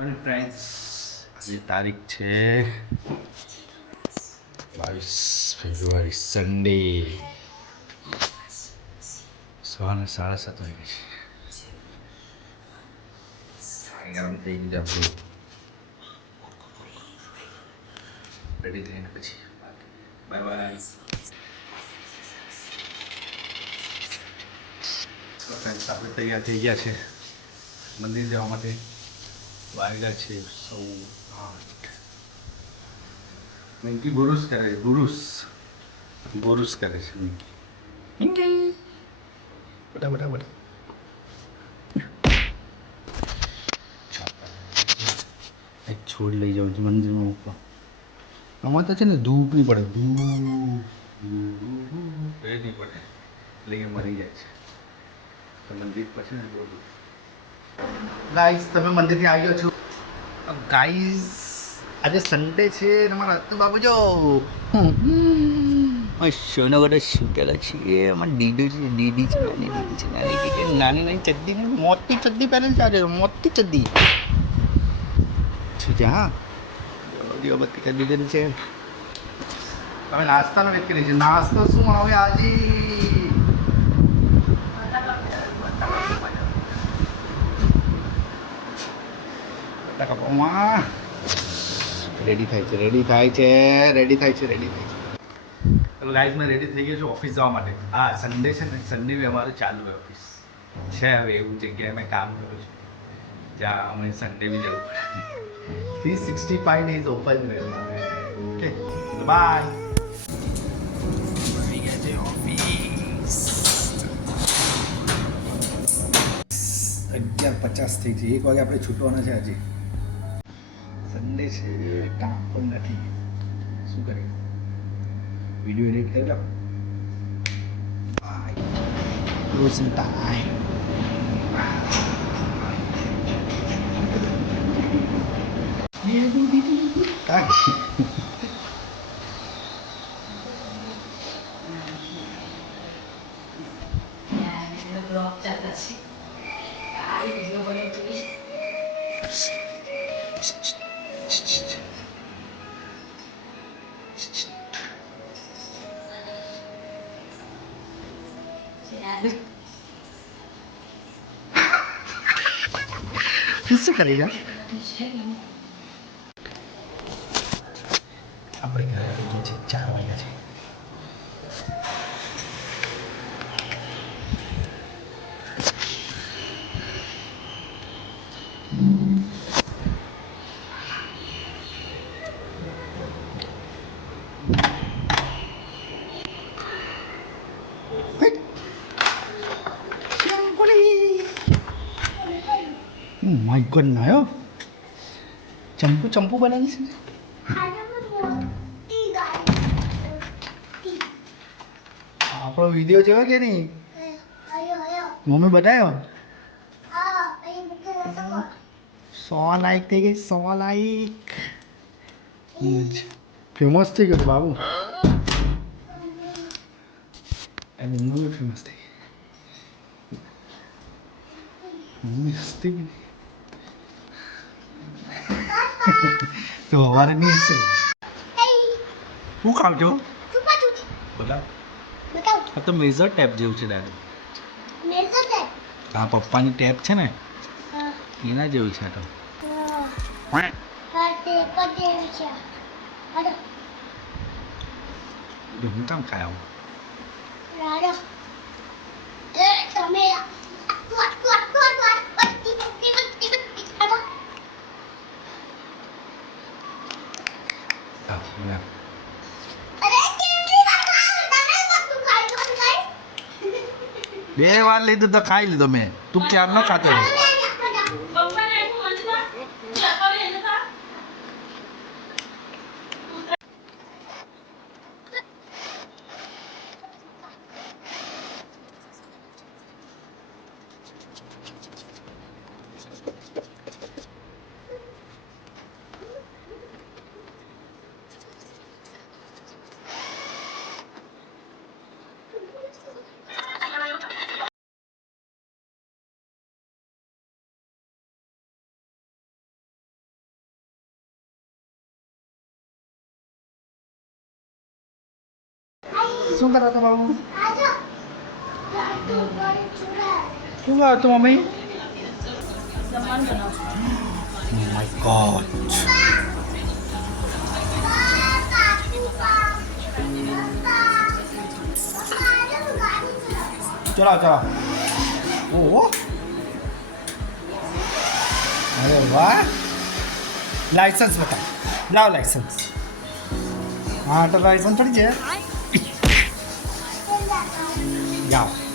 અને ફ્રેન્ડ્સ આજે તારીખ છે 22 ફેબ્રુઆરી સન્ડે. સવારના 7:30 વાગે છે. ગરમ થઈ ગયું આપણું. રેડી થઈને પછી બાય બાય. ફ્રેન્ડ્સ આપણે તૈયાર થઈ ગયા છે મંદિર જવા માટે. વાગ્યા છે 8:30. મિંકી બુરુસ કરે છે. બુરુસ કરે છે મિંકી. બટા એક છોડ લઈ જાઉં છું મંદિરમાં ઉપર. આમાં તો છે ને ધૂપ નહીં પડે. એ નહીં પડે એટલે કે મરી જાય છે. તો મંદિર પછી ને બોલું ગાઈસ, તમે મંદિરથી આવ્યો છો ગાઈસ. આજે સન્ડે છે. તમારા હાથનું બાબુ જો સોનગઢ છૂટેલા છીએ. અમારે દીદી છે નાની ચડ્ડી ને મોટી ચડ્ડી પહેરેલ છે. આજે મોટી ચડ્ડી છે. હા, દીવાબત્તી કરી દીધેલી છે. તમે નાસ્તાનો વેટ કરી છે. નાસ્તો શું આવે આજે? બટાકા રેડી થાય છે. તો ગાઈઝ મેં રેડી થઈ ગયો છું ઓફિસ જવા માટે. હા, સન્ડે છે ને, સન્ડે બી અમારું ચાલુ હોય ઓફિસ છે. હવે એવું જગ્યાએ મેં કામ કરું છું જ્યાં અમે સન્ડે બી જવું પડે. 365 ડેઝ ઓપન રહે. Okay, bye. 11:50 થઈ છે. 1 વાગે આપણે છૂટવાના છે. આજે સન્ડે છે, કામ પણ નથી. શું કરે? વિડીયો એડિટ કરી લો. Closing time. શું કરી રહ્યા? આપણે ઘરે આવી છે. 4 વાગ્યા છે. માય ગોડ ના ચંપુ બનાવી છે. આપણો વિડીયો જોયો કે નહીં? મમ્મી બતાવ્યો. 100 લાઈક થઈ ગઈ. 100 લાઈક ફેમસ થઈ ગયો બાબુ. મમ્મી ફેમસ થઈ ગઈ. મમ્મી હસતી ગઈ. તો હવારે નહીં હશે. હું ખાવ છો? બતાવ. આ તો મેઝર ટેપ જેવું છે દાદા. હા, પપ્પાની ટેપ છે ને એના જેવું છે. તો હું કામ ખાય આવું? બે વાર લીધું તો ખાઈ લીધો મેં. તું ક્યારનો ખાતો? શું કરો તો બાબુ શું કરો તો મમ્મી માય ગોડ ચલો ચલો ઓહો અરે વાહ લાइसेंस बता लाओ लाइसेंस हाँ तो लाइसेंस थोड़ी है जाओ